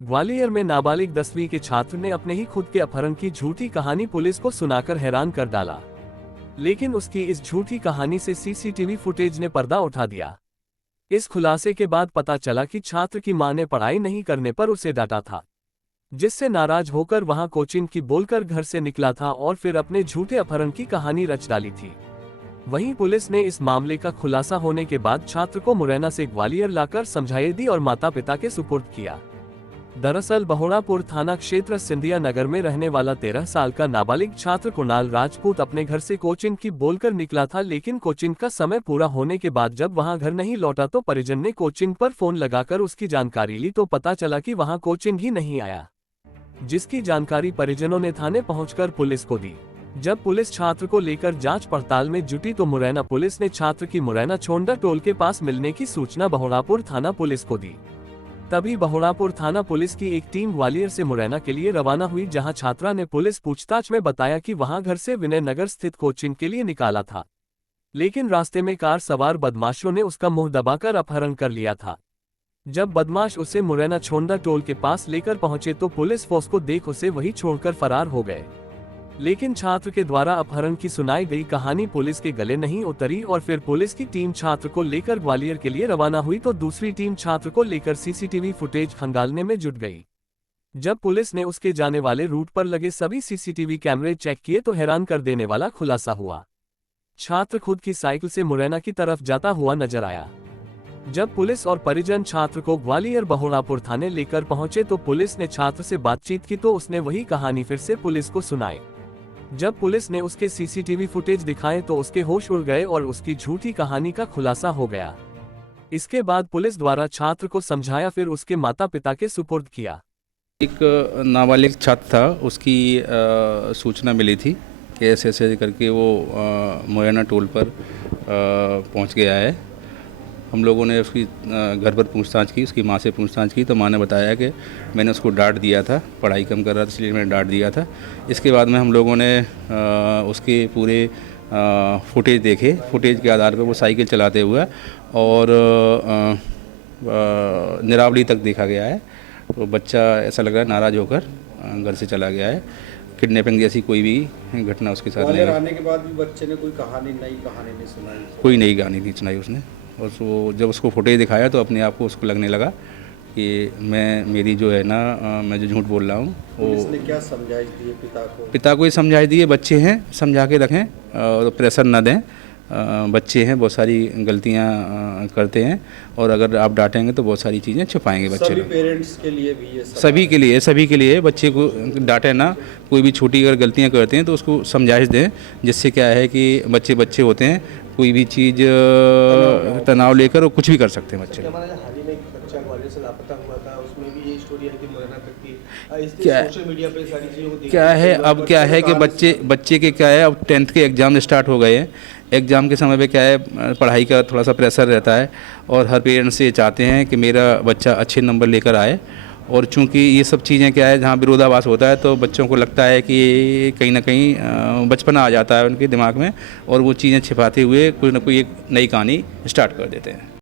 ग्वालियर में नाबालिग 10वीं के छात्र ने अपने ही खुद के अपहरण की झूठी कहानी पुलिस को सुनाकर हैरान कर डाला। लेकिन उसकी इस झूठी कहानी से सीसीटीवी फुटेज ने पर्दा उठा दिया। इस खुलासे के बाद पता चला कि छात्र की मां ने पढ़ाई नहीं करने पर उसे डांटा था, जिससे नाराज होकर वहां कोचिंग की बोलकर घर से निकला था और फिर अपने झूठे अपहरण की कहानी रच डाली थी। वहीं पुलिस ने इस मामले का खुलासा होने के बाद छात्र को मुरैना से ग्वालियर लाकर समझाइश दी और माता पिता के सुपुर्द किया। दरअसल बहोड़ापुर थाना क्षेत्र सिंधिया नगर में रहने वाला 13 साल का नाबालिग छात्र कुणाल राजपूत अपने घर से कोचिंग की बोलकर निकला था, लेकिन कोचिंग का समय पूरा होने के बाद जब वहां घर नहीं लौटा तो परिजन ने कोचिंग पर फोन लगाकर उसकी जानकारी ली तो पता चला कि वहां कोचिंग ही नहीं आया, जिसकी जानकारी परिजनों ने थाने पहुंचकर पुलिस को दी। जब पुलिस छात्र को लेकर जांच पड़ताल में जुटी तो मुरैना पुलिस ने छात्र की मुरैना छोंडा टोल के पास मिलने की सूचना बहोड़ापुर थाना पुलिस को दी। तभी बहोड़ापुर थाना पुलिस की एक टीम ग्वालियर से मुरैना के लिए रवाना हुई, जहां छात्रा ने पुलिस पूछताछ में बताया कि वहां घर से विनय नगर स्थित कोचिंग के लिए निकाला था, लेकिन रास्ते में कार सवार बदमाशों ने उसका मुंह दबाकर अपहरण कर लिया था। जब बदमाश उसे मुरैना छोंडा टोल के पास लेकर पहुंचे तो पुलिस फोर्स को देख उसे वहीं छोड़कर फरार हो गए। लेकिन छात्र के द्वारा अपहरण की सुनाई गई कहानी पुलिस के गले नहीं उतरी और फिर पुलिस की टीम छात्र को लेकर ग्वालियर के लिए रवाना हुई तो दूसरी टीम छात्र को लेकर सीसीटीवी फुटेज खंगालने में जुट गई। जब पुलिस ने उसके जाने वाले रूट पर लगे सभी सीसीटीवी कैमरे चेक किए तो हैरान कर देने वाला खुलासा हुआ। छात्र खुद की साइकिल से मुरैना की तरफ जाता हुआ नजर आया। जब पुलिस और परिजन छात्र को ग्वालियर बहोड़ापुर थाने लेकर पहुंचे तो पुलिस ने छात्र से बातचीत की तो उसने वही कहानी फिर से पुलिस को सुनाई। जब पुलिस ने उसके सीसीटीवी फुटेज दिखाए तो उसके होश उड़ गए और उसकी झूठी कहानी का खुलासा हो गया। इसके बाद पुलिस द्वारा छात्र को समझाया, फिर उसके माता पिता के सुपुर्द किया। एक नाबालिग छात्र था, उसकी सूचना मिली थी कि ऐसे ऐसे करके वो मुरैना टोल पर पहुंच गया है। हम लोगों ने उसकी घर पर पूछताछ की, उसकी माँ से पूछताछ की तो माँ ने बताया कि मैंने उसको डांट दिया था, पढ़ाई कम कर रहा था इसलिए मैंने डांट दिया था। इसके बाद में हम लोगों ने उसके पूरे फुटेज देखे। फुटेज के आधार पर वो साइकिल चलाते हुए और निरावली तक देखा गया है। तो बच्चा ऐसा लग रहा है नाराज़ होकर घर से चला गया है। किडनैपिंग जैसी कोई भी घटना उसके साथ नहीं। आने के बाद भी बच्चे ने कोई नई कहानी नहीं सुनाई, कोई नई कहानी नहीं सुनाई उसने। और वो जब उसको फुटेज दिखाया तो अपने आप को उसको लगने लगा कि मेरी जो है ना, मैं जो झूठ बोल रहा हूँ। पुलिस ने क्या समझाइश दी पिता को ही समझाइश दी है, बच्चे हैं समझा के रखें और प्रेशर न दें। बच्चे हैं, बहुत सारी गलतियाँ करते हैं और अगर आप डांटेंगे तो बहुत सारी चीज़ें छुपाएंगे बच्चे। सभी पेरेंट्स के लिए भी ये सभी के लिए बच्चे को डांटे ना। कोई भी छोटी अगर गलतियाँ करते हैं तो उसको समझाइश दें, जिससे क्या है कि बच्चे होते हैं, कोई भी चीज़ तनाव लेकर वो कुछ भी कर सकते हैं बच्चे। क्या है अब क्या है कि बच्चे के क्या है, अब 10th के एग्ज़ाम स्टार्ट हो गए हैं। एग्ज़ाम के समय पे क्या है, पढ़ाई का थोड़ा सा प्रेशर रहता है और हर पेरेंट्स ये चाहते हैं कि मेरा बच्चा अच्छे नंबर लेकर आए। और चूंकि ये सब चीज़ें क्या है, जहाँ विरोधाभास होता है तो बच्चों को लगता है कि कहीं ना कहीं बचपना आ जाता है उनके दिमाग में और वो चीज़ें छिपाते हुए कोई ना कोई एक नई कहानी स्टार्ट कर देते हैं।